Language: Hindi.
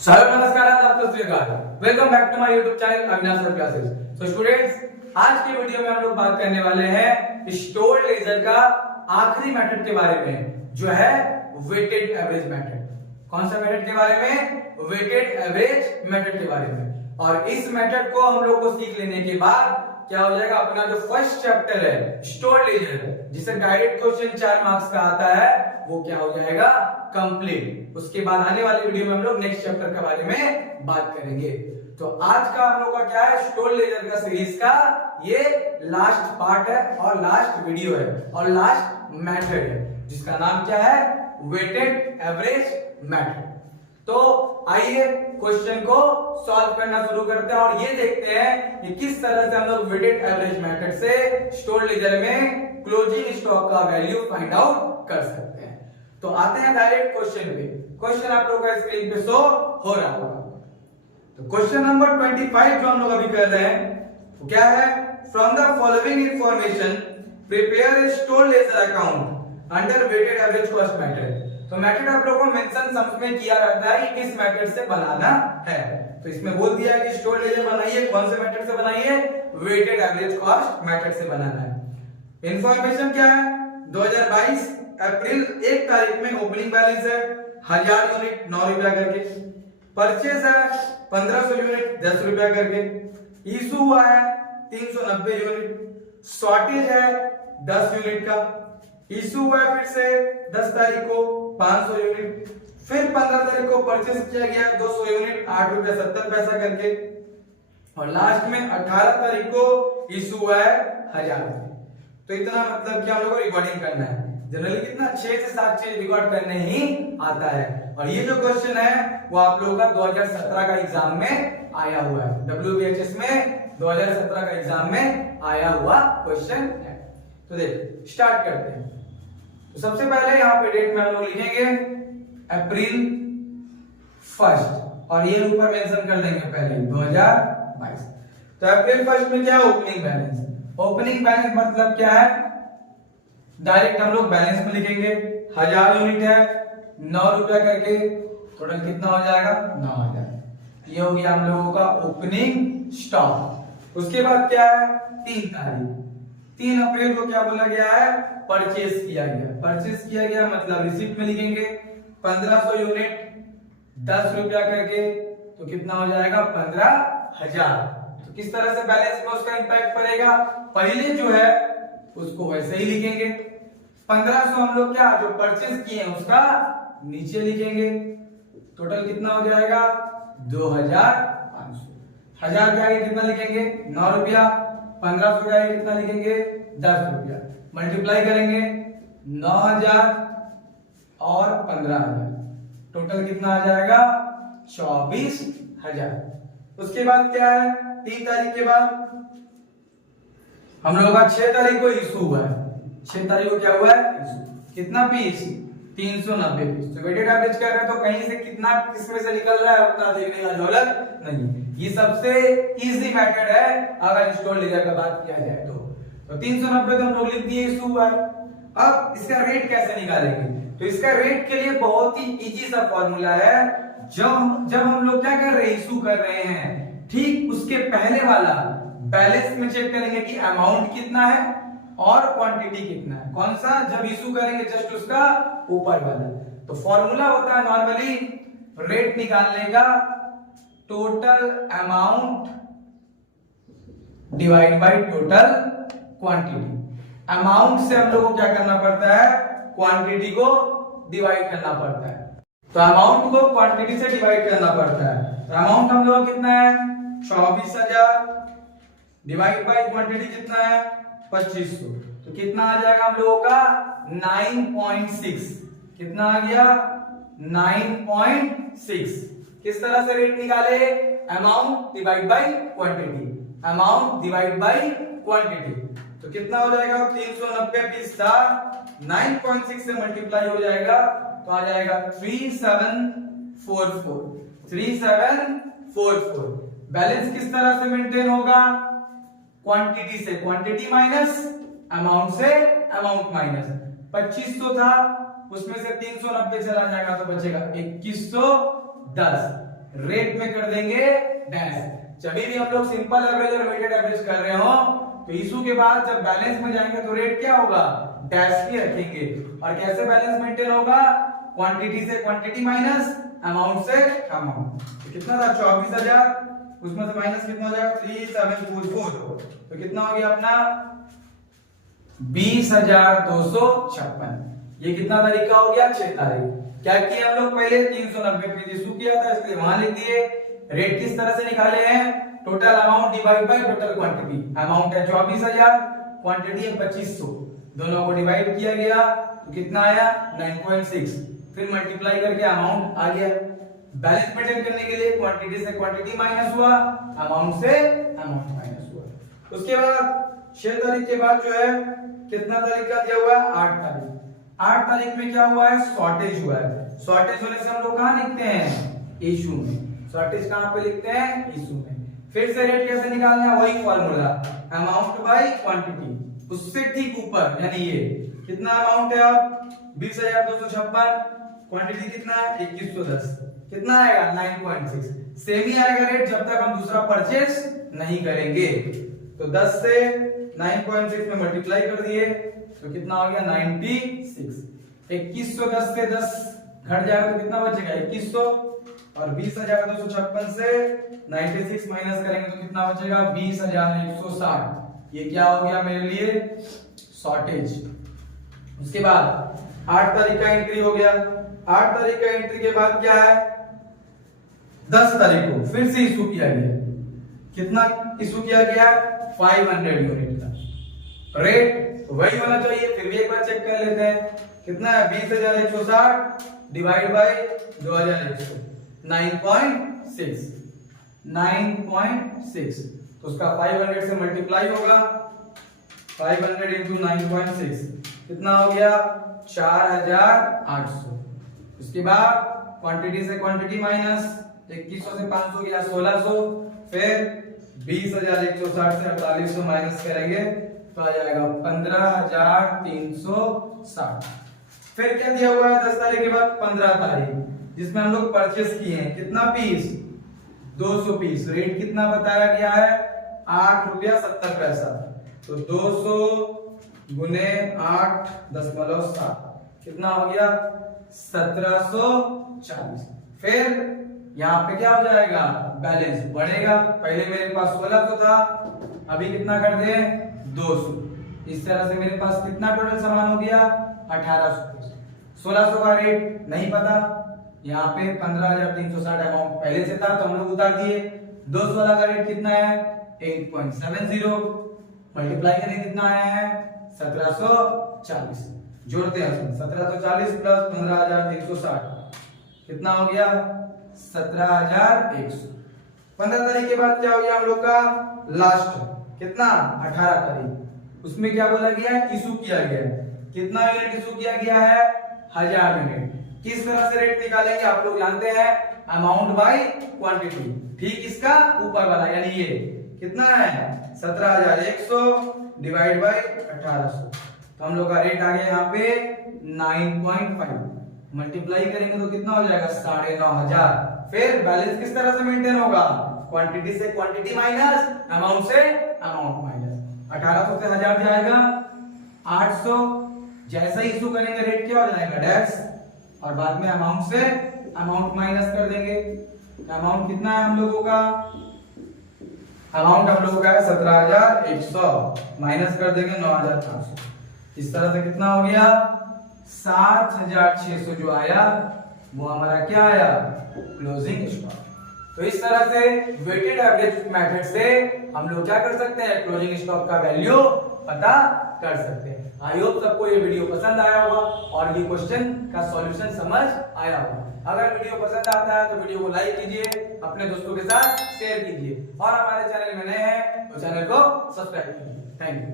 हेलो नमस्कार आपका welcome back to my YouTube channel Avinash sir classes. So students, आज की वीडियो में हम लोग बात करने वाले हैं स्टोर्ड लेजर का आखिरी मेथड के बारे में, जो है वेटेड एवरेज मेथड। कौन सा मेथड के बारे में? वेटेड एवरेज मेथड के बारे में। और इस मेथड को हम लोग को सीख लेने के बाद क्या हो जाएगा, अपना जो फर्स्ट चैप्टर है स्टोर्ड लेजर, जिसे डायरेक्ट क्वेश्चन 4 मार्क्स का आता है, वो क्या हो जाएगा, कंप्लीट। उसके बाद आने वाली वीडियो में हम लोग नेक्स्ट चैप्टर के बारे में बात करेंगे। तो आज का हम लोग का क्या है, स्टोर्ड लेजर का सीरीज का ये लास्ट पार्ट है और लास्ट वीडियो है और लास्ट मेथड है, जिसका नाम क्या है, वेटेड एवरेज मेथड। तो आइए क्वेश्चन को सॉल्व करना शुरू करते हैं और ये देखते हैं कि किस तरह से हम लोग वेटेड एवरेज मेथड से स्टोर्ड लेजर में क्लोजिंग स्टॉक का वैल्यू फाइंड आउट कर सकते हैं। तो आते हैं डायरेक्ट क्वेश्चन पे। क्वेश्चन आप लोगों का स्क्रीन पे शो हो रहा होगा। तो क्वेश्चन नंबर 25 जो हम लोग अभी कर रहे हैं वो क्या है, from the following information prepare a stored ledger account under weighted average cost method. तो मेथड आप लोगों को मेंशन सम्स में किया रहता है कि किस मेथड से बनाना है। तो इसमें बोल दिया है कि स्टोर्ड लेजर बनाइए, कौन से मेथड से बनाइए, वेटेड एवरेज कॉस्ट मेथड से बनाना है। इंफॉर्मेशन क्या है, 2022 अप्रैल 1 तारीख में ओपनिंग बैलेंस है 1000 यूनिट 9 रुपया करके, परचेज है 1500 यूनिट 10 रुपया करके, इशू हुआ है 390 यूनिट, शॉर्टेज है 10 यूनिट का, इशू हुआ है फिर से 10 तारीख को 500 यूनिट, फिर 15 तारीख को परचेज किया गया 200 यूनिट 8 रुपया 70 पैसा करके, और लास्ट में 18 तारीख को इशू हुआ है 1000 रुपये। तो इतना मतलब कि हम लोग को रिकॉर्डिंग करना है। जनरली कितना 6 से 7 चीज रिकॉर्ड करने ही आता है। और ये जो क्वेश्चन है वो आप लोगों का 2017 का एग्जाम में आया हुआ है, WBHS में 2017 का एग्जाम में आया हुआ क्वेश्चन है। तो देख स्टार्ट करते हैं। तो सबसे पहले यहाँ पे डेट में हम लोग लिखेंगे अप्रैल 1 और ये ऊपर मेंशन कर देंगे पहले 2022। तो अप्रैल 1 में क्या है, ओपनिंग बैलेंस। ओपनिंग बैलेंस मतलब क्या है, डायरेक्ट हम लोग बैलेंस में लिखेंगे 1000 यूनिट है 9 रुपया करके, टोटल कितना हो जाएगा 9000। ये हो गया हम लोगों का ओपनिंग स्टॉक। उसके बाद क्या है, 3 तारीख 3 अप्रैल को क्या बोला गया है, परचेज किया गया। परचेज किया गया मतलब रिसिप्ट में लिखेंगे 1500 यूनिट 10 रुपया करके, तो कितना हो जाएगा 15000। तो किस तरह से बैलेंस में उसका इंपैक्ट पड़ेगा, पहले जो है उसको वैसे ही लिखेंगे, 1500 हम लोग क्या जो परचेज किए हैं उसका नीचे लिखेंगे, टोटल कितना हो जाएगा 2500। 1000 के आगे कितना लिखेंगे 9 रुपया, 1500 के आगे कितना लिखेंगे 10 रुपया, मल्टीप्लाई करेंगे 9000 और 15000, टोटल कितना आ जाएगा 24000। उसके बाद क्या है, 3 तारीख के बाद हम लोगों का 6 तारीख को इशू हुआ है। 6 तारीख को क्या हुआ है, इशू। कितना पीस 390 पीस। तो वेटेड एवरेज क्या है, तो कहीं से कितना किसमें से निकल रहा है उतना देखने का जरूरत नहीं। ये सबसे इजी मेथड है अगर स्टोर्ड लेजर का बात किया जाए तो 390 तो हम लोग लिख दिए, इशू हुआ है। अब इसका रेट कैसे निकालेंगे, तो इसका रेट के लिए बहुत ही इजी सा फॉर्मूला है। जब हम लोग क्या कर रहे हैं, इशू कर रहे हैं, ठीक उसके पहले वाला बैलेंस में चेक करेंगे कि अमाउंट कितना है और क्वांटिटी कितना है। कौन सा, जब इशू करेंगे जस्ट उसका ऊपर वाला। तो फॉर्मूला होता है नॉर्मली रेट निकालने का, total amount divide by total quantity. Amount से हम लोग को क्या करना पड़ता है, क्वांटिटी को डिवाइड करना पड़ता है। तो अमाउंट को क्वांटिटी से डिवाइड करना पड़ता है। तो अमाउंट हम लोग कितना है 24000 डिवाइड बाय क्वांटिटी कितना है 2500, तो कितना आ जाएगा हम लोगों का 9.6। कितना आ गया 9.6। किस तरह से रेट निकाले, amount divide by quantity, amount divide by quantity. तो कितना हो जाएगा 390 पीस था, 9.6 से मल्टीप्लाई हो जाएगा तो आ जाएगा 3744। 3744। बैलेंस किस तरह से मेंटेन होगा, क्वांटिटी से क्वांटिटी माइनस, अमाउंट से अमाउंट माइनस। 2500 था उसमें से 390 चला जाएगा तो बचेगा 2110। रेट में कर देंगे डैश। जब भी हम लोग सिंपल एवरेज और वेटेड एवरेज कर रहे हो तो इशू के बाद जब बैलेंस में जाएंगे तो रेट क्या होगा, डैश ही रखेंगे। और कैसे बैलेंस मेंटेन होगा, क्वांटिटी से क्वांटिटी माइनस अमाउंट से अमाउंट। तो कितना था 24,000, उसमें से माइनस कितना हो जाएगा 3744, तो कितना हो गया अपना 20,256। ये कितना तरीका हो गया, 6 तारीख। क्या किया हम लोग, पहले 390 पे इशू किया था इसलिए वहां लिख दिए। रेट किस तरह से निकाले हैं, total amount divide by total quantity. Amount है 24,000, क्वांटिटी है 2500, दोनों को डिवाइड किया गया तो कितना आया 9.6, फिर मल्टीप्लाई करके अमाउंट आ गया। बैलेंस मेंटेन करने के लिए क्वांटिटी से क्वांटिटी माइनस हुआ, अमाउंट से अमाउंट माइनस हुआ। उसके बाद 6 तारीख के बाद जो है कितना तारीख का दिया हुआ है, 8 तारीख। 8 तारीख में क्या हुआ है, शॉर्टेज हुआ है। शॉर्टेज होने से हम लोग कहां लिखते हैं, इशू में। शॉर्टेज कहां पे लिखते हैं, इशू में। फिर से रेट कैसे निकालना है, वही फॉर्मूला, अमाउंट बाय क्वांटिटी, उससे ठीक ऊपर, यानी ये कितना अमाउंट है अब 20,256, क्वांटिटी कितना है 2110, कितना आएगा 9.6। सेम ही आएगा रेट जब तक हम दूसरा परचेज नहीं करेंगे। तो 10 से 9.6 में मल्टीप्लाई कर दिए तो कितना हो गया 96। 2110 से 10 घट जाएगा तो कितना बचेगा 2100, और 20,256 से 96 माइनस करेंगे तो कितना बचेगा 20,160। ये क्या हो गया मेरे लिए, शॉर्टेज। उसके बाद 8 तारीख का एंट्री हो गया। 8 तारीख का एंट्री के बाद क्या है, 10 तारीख को फिर से इशू किया गया। कितना इशू किया गया, 500 यूनिट का। रेट वही होना चाहिए, फिर भी एक बार चेक कर लेते हैं कितना है 20,160 डिवाइड बाय 2,100, 9.6, 9.6। तो उसका 500 से मल्टीप्लाई होगा, 500 इंटू 9.6 कितना हो गया 4,800। उसके बाद क्वांटिटी से क्वांटिटी माइनस, 2100 से 500 गया 1600, फिर 20,160 से 4800 माइनस करेंगे तो आ जाएगा 15,360। फिर क्या दिया हुआ है 10 तारीख के बाद 15 तारीख, जिसमें हम लोग परचेस किए हैं कितना पीस, 200 पीस। रेट कितना बताया गया है 8.70 रुपया। तो 200 गुने 8.7 कितना हो गया 1740। फिर यहाँ पे क्या हो जाएगा, बैलेंस बढ़ेगा। पहले मेरे पास 1600 था, अभी कितना कर दे 200। इस तरह से मेरे पास कितना टोटल सामान हो गया 1800। 1600 का रेट नहीं पता, यहाँ पे 15,360 अमाउंट पहले से था तो हम लोग उतार दिए। 200 वाला का रेट कितना है 8.70, मल्टीप्लाई करें कितना आया है 1740। जोड़ते हैं 1740 प्लस 15,360 कितना हो गया 17,100। 15 तारीख के बाद क्या हो गया हम लोग का लास्ट कितना 18 तारीख, उसमें क्या बोला गया है, इशू किया गया है। कितना यूनिट इशू किया गया है 1000 यूनिट। किस तरह से रेट निकालेंगे आप लोग जानते हैं, अमाउंट बाय क्वांटिटी। ठीक इसका ऊपर वाला, यानी ये कितना है 17,100 डिवाइड बाय 1800। तो हम लोग का रेट आ गया यहाँ पे 9.5, मल्टीप्लाई करेंगे तो कितना हो जाएगा 9,500। फिर बैलेंस किस तरह से मेंटेन होगा, क्वांटिटी से क्वांटिटी माइनस, अमाउंट से अमाउंट माइनस। 1800 से 1000 जाएगा 800। जैसे ही इशू करेंगे रेट क्या हो जाएगा डैश, और बाद में अमाउंट से अमाउंट माइनस कर देंगे। अमाउंट कितना है हम लोगों का, अमाउंट हम लोगों का है 17,100, माइनस कर देंगे 9,500। इस तरह से कितना हो गया 7,600 जो आया वो हमारा क्या आया क्लोजिंग स्टॉक। तो इस तरह से वेटेड एवरेज मेथड से हम लोग क्या कर सकते हैं, क्लोजिंग स्टॉक का वैल्यू पता कर सकते हैं। आई होप सबको ये वीडियो पसंद आया होगा और ये क्वेश्चन का सॉल्यूशन समझ आया होगा। अगर वीडियो पसंद आता है तो वीडियो को लाइक कीजिए, अपने दोस्तों के साथ शेयर कीजिए, और हमारे चैनल में नए हैं तो चैनल को सब्सक्राइब कीजिए। Thank you.